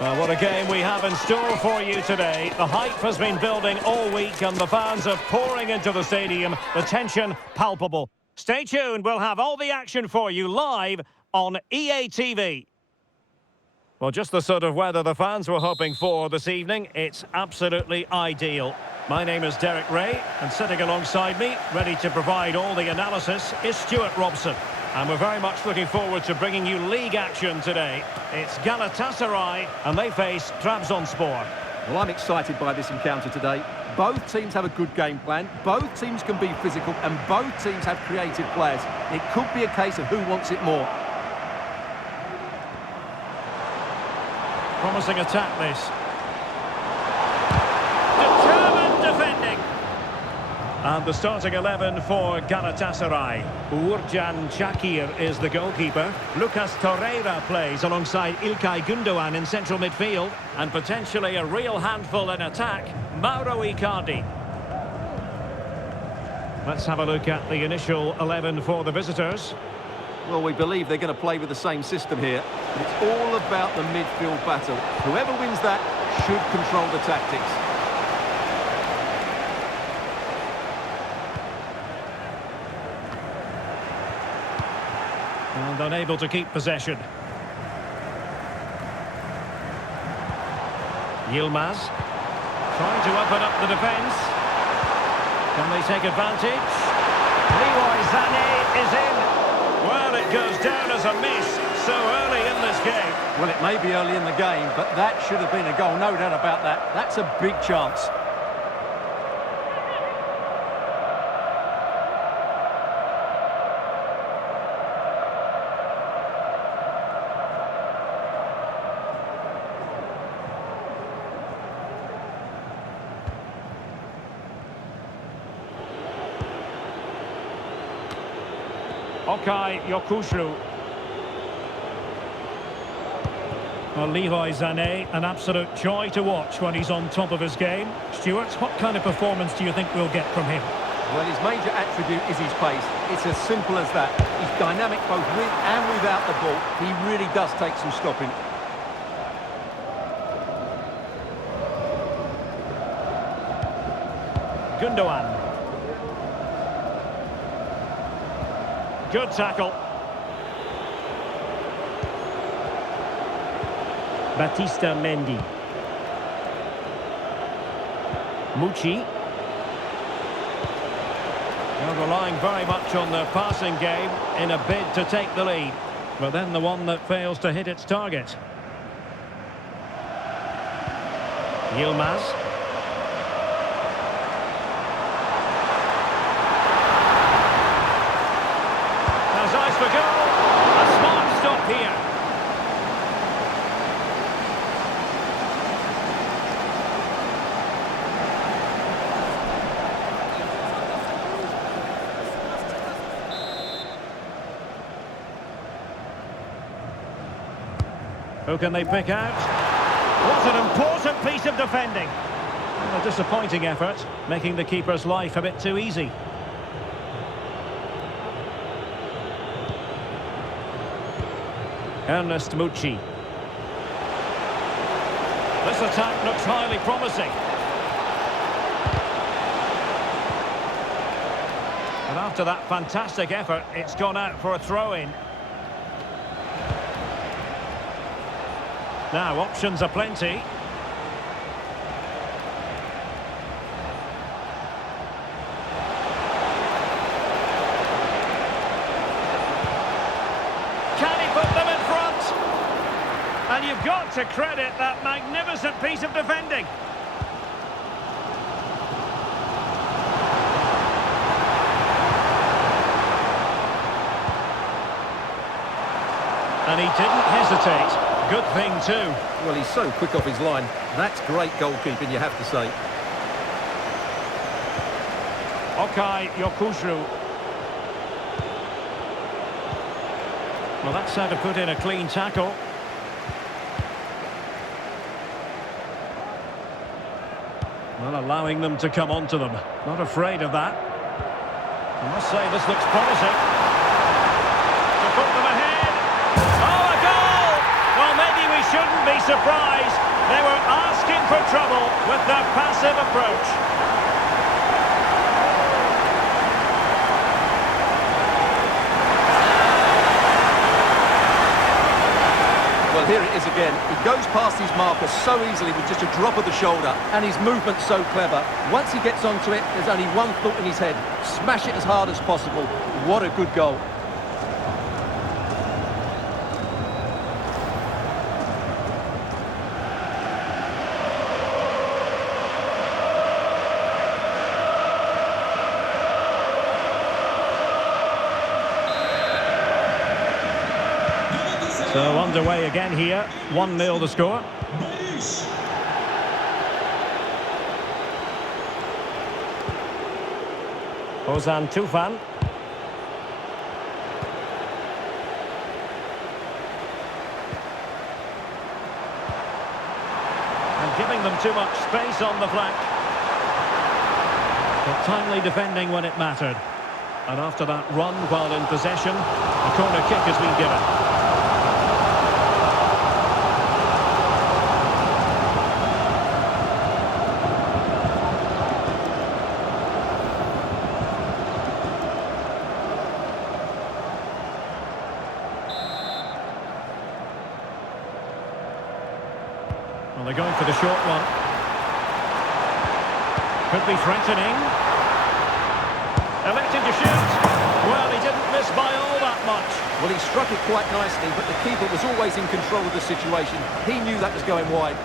Well, what a game we have in store for you today. The hype has been building all week and the fans are pouring into the stadium. The tension palpable. Stay tuned, we'll have all the action for you live on EA TV. Well, just the sort of weather the fans were hoping for this evening. It's absolutely ideal. My name is Derek Ray, and sitting alongside me, ready to provide all the analysis, is Stuart Robson. And we're very much looking forward to bringing you league action today. It's Galatasaray, and they face Trabzonspor. Well, I'm excited by this encounter today. Both teams have a good game plan, both teams can be physical, and both teams have creative players. It could be a case of who wants it more. Promising attack, this. Determined defending. And the starting 11 for Galatasaray. Uğurcan Çakır is the goalkeeper. Lucas Torreira plays alongside İlkay Gündoğan in central midfield. And potentially a real handful in attack, Mauro Icardi. Let's have a look at the initial 11 for the visitors. Well, we believe they're going to play with the same system here. It's all about the midfield battle. Whoever wins that should control the tactics. And unable to keep possession. Yilmaz trying to open up the defence. Can they take advantage? Leroy Sané is in. Well, it goes down as a miss so early in this game. Well, it may be early in the game, but that should have been a goal, no doubt about that. That's a big chance. Okay, Yokuşlu. Well, Leroy Sané, an absolute joy to watch when he's on top of his game. Stuart, what kind of performance do you think we'll get from him? Well, his major attribute is his pace. It's as simple as that. He's dynamic both with and without the ball. He really does take some stopping. Gündoğan. Good tackle. Batista Mendy. Maçi. They're relying very much on their passing game in a bid to take the lead. But then the one that fails to hit its target. Yilmaz. Has eyes for goal. A smart stop here. Who can they pick out? What an important piece of defending. Well, a disappointing effort, making the keeper's life a bit too easy. Ernest Maçi. This attack looks highly promising. And after that fantastic effort, it's gone out for a throw-in. Now, options are plenty. Can he put them in front? And you've got to credit that magnificent piece of defending. And he didn't hesitate. Good thing too. Well, he's so quick off his line. That's great goalkeeping, you have to say. Okay, Yokuşlu. Well, that's how to put in a clean tackle. Well, allowing them to come onto them. Not afraid of that. I must say, this looks promising. To put them ahead. Oh, a goal! Well, maybe we shouldn't be surprised. They were asking for trouble with their passive approach. Well, here it is again. He goes past his marker so easily with just a drop of the shoulder, and his movement's so clever. Once he gets onto it, there's only one thought in his head: smash it as hard as possible. What a good goal. So underway again here, 1-0 the score. Ozan Tufan. And giving them too much space on the flank. But timely defending when it mattered. And after that run while in possession, a corner kick has been given. Well, they're going for the short one. Could be threatening. Electing to shoot. Well, he didn't miss by all that much. Well, he struck it quite nicely, but the keeper was always in control of the situation. He knew that was going wide.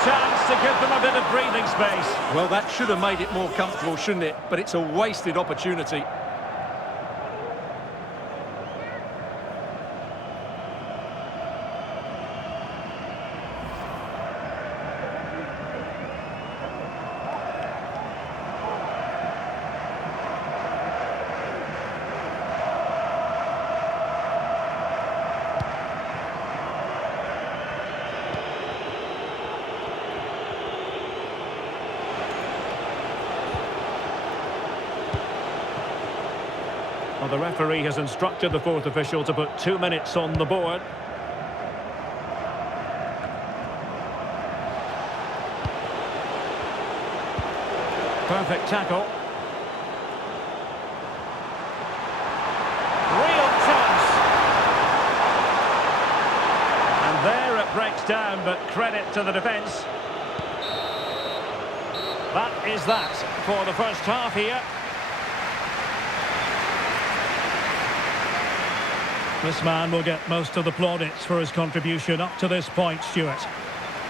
Chance to give them a bit of breathing space. Well, that should have made it more comfortable, shouldn't it? But it's a wasted opportunity. Well, the referee has instructed the fourth official to put 2 minutes on the board. Perfect tackle. Real chance. And there it breaks down, but credit to the defence. That is that for the first half here. This man will get most of the plaudits for his contribution up to this point, Stuart.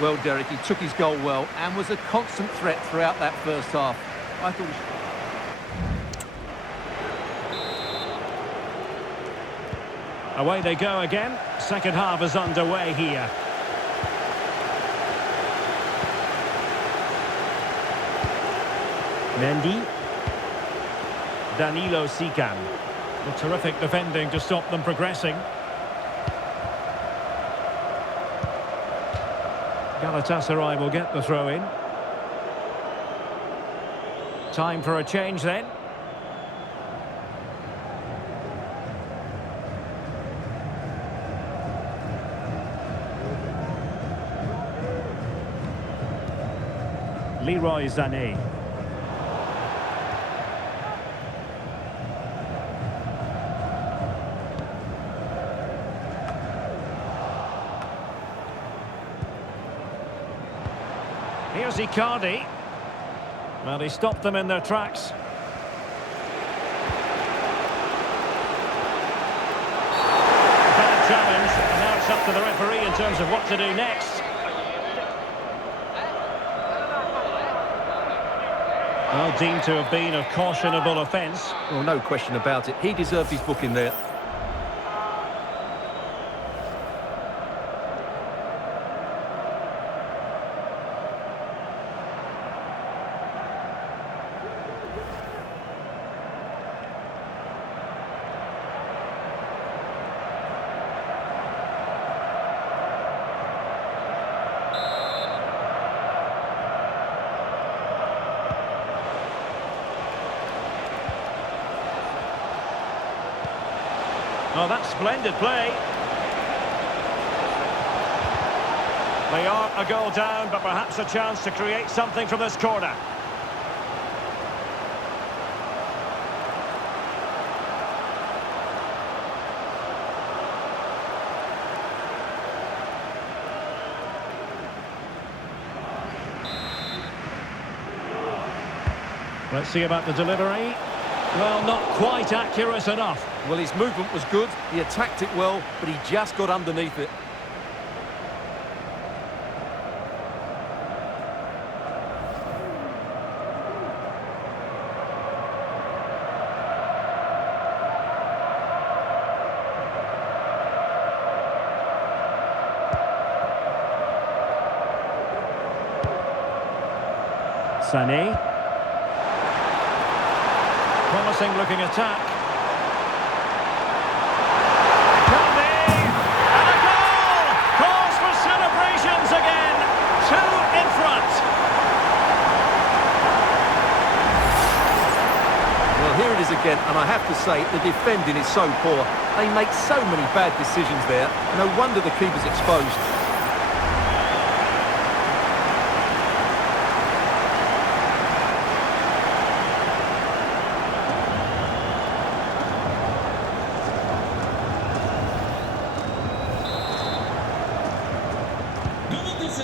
Well, Derek, he took his goal well and was a constant threat throughout that first half. I thought Away they go again. Second half is underway here. Mendy. Danilo Sican. Well, terrific defending to stop them progressing. Galatasaray will get the throw in. Time for a change then. Leroy Sané. Here's Icardi. Well, he stopped them in their tracks. Bad challenge, and now it's up to the referee in terms of what to do next. Well, deemed to have been a cautionable offence. Well, no question about it. He deserved his booking there. Oh, that's splendid play. They are a goal down, but perhaps a chance to create something from this corner. Let's see about the delivery. Well, not quite accurate enough. Well, his movement was good, he attacked it well, but he just got underneath it. Sané. Promising looking attack. Can be! And a goal! Calls for celebrations again. 2 in front. Well, here it is again, and I have to say, the defending is so poor. They make so many bad decisions there. No wonder the keeper's exposed.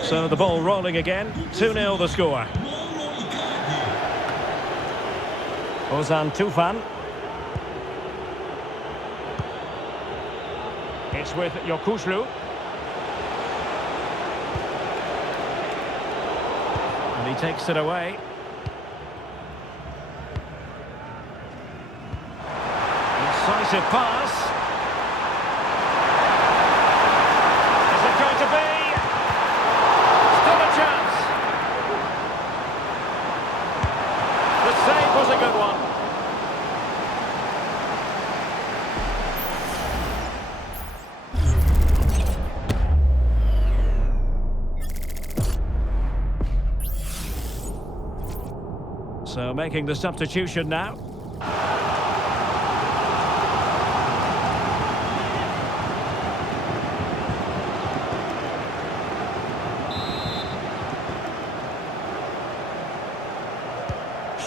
So the ball rolling again. 2-0 the score. Ozan Tufan. It's with Yokuşlu. And he takes it away. Incisive pass. Is it going to be? Still a chance. The save was a good one. So making the substitution now.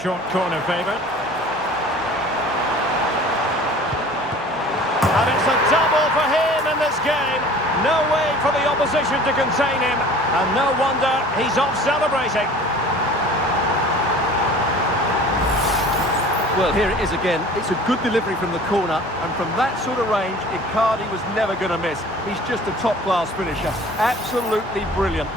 Short corner favoured. And it's a double for him in this game. No way for the opposition to contain him. And no wonder he's off celebrating. Well, here it is again. It's a good delivery from the corner, and from that sort of range, Icardi was never going to miss. He's just a top-class finisher. Absolutely brilliant.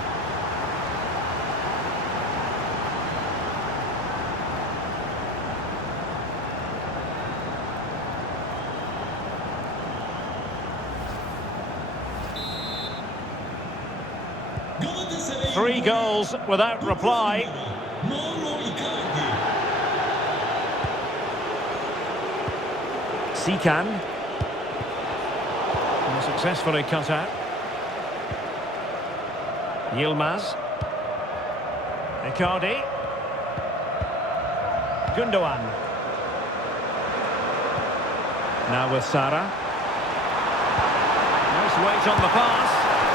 Three goals without reply. Sikan. And successfully cut out. Yilmaz. Icardi. Gundogan. Now with Sara. Nice weight on the pass.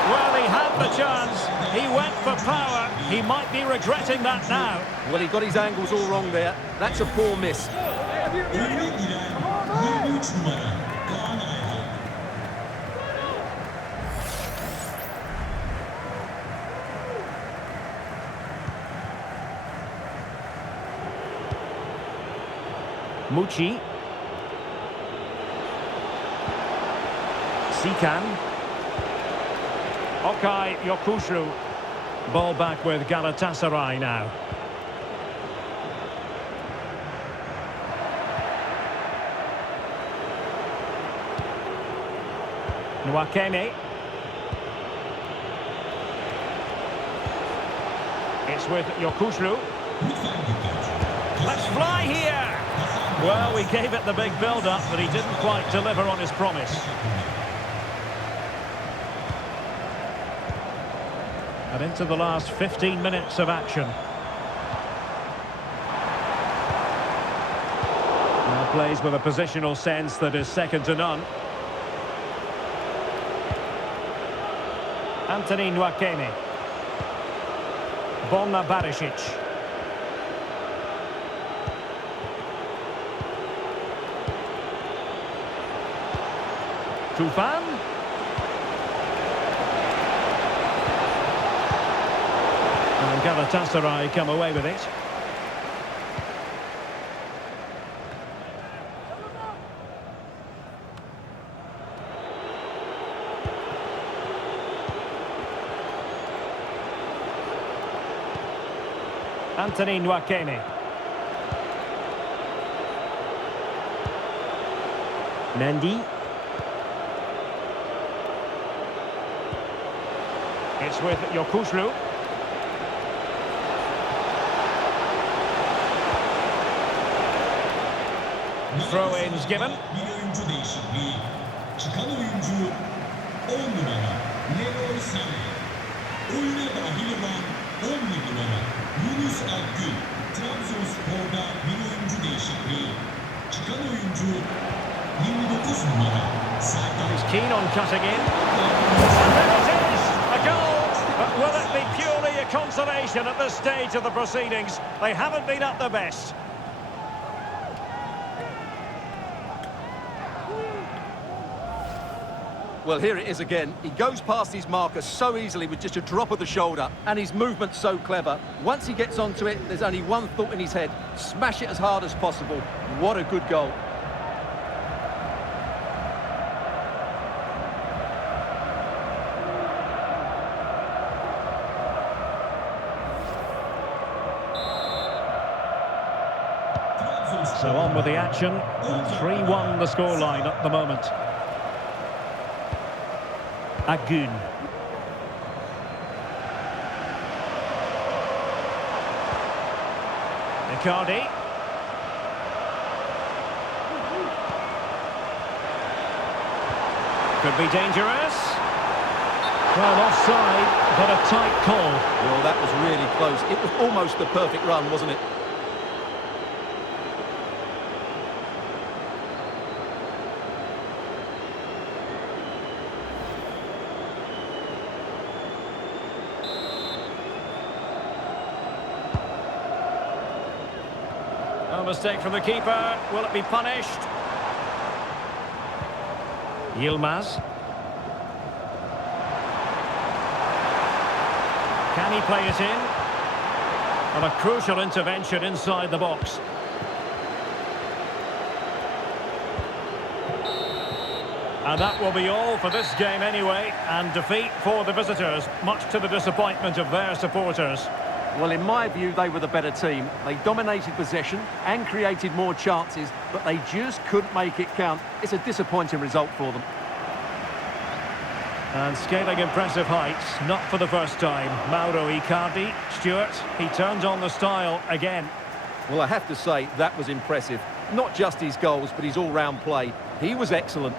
Well, he had the chance. He went for power. He might be regretting that now. Well, he got his angles all wrong there. That's a poor miss. Maçi. Sikan. Okay, Yokuşlu. Ball back with Galatasaray now. Nwakeme. It's with Yokuşlu. Let's fly here! Well, we gave it the big build-up, but he didn't quite deliver on his promise. And into the last 15 minutes of action. Now plays with a positional sense that is second to none. Anthony Nwakeme. Bonna Barisic. Tufan. And Galatasaray come away with it. Anthony Nwakeme. Mendy. It's with Yokuslu. Throw-ins given. Bir oyuncu değişikliği. Çıkan oyuncu 10 numara Leroy Sané. Oyuna dahil olan 10 numara Yunus Akgün. Trabzonspor'da bir oyuncu değişikliği. Çıkan oyuncu 29 numara Serdar. He's keen on cutting in. And there it is! A goal! But will it be purely a consolation at this stage of the proceedings? They haven't been at their best. Well, here it is again. He goes past his marker so easily with just a drop of the shoulder, and his movement's so clever. Once he gets onto it, there's only one thought in his head: smash it as hard as possible. What a good goal. So on with the action, and 3-1 the scoreline at the moment. Agun. Icardi. Could be dangerous. Well, offside, but a tight call. Well, that was really close. It was almost the perfect run, wasn't it? No mistake from the keeper. Will it be punished? Yilmaz. Can he play it in? And a crucial intervention inside the box. And that will be all for this game anyway. And defeat for the visitors, much to the disappointment of their supporters. Well, in my view, they were the better team. They dominated possession and created more chances, but they just couldn't make it count. It's a disappointing result for them. And scaling impressive heights, not for the first time. Mauro Icardi. Stuart, he turned on the style again. Well, I have to say, that was impressive. Not just his goals, but his all-round play. He was excellent.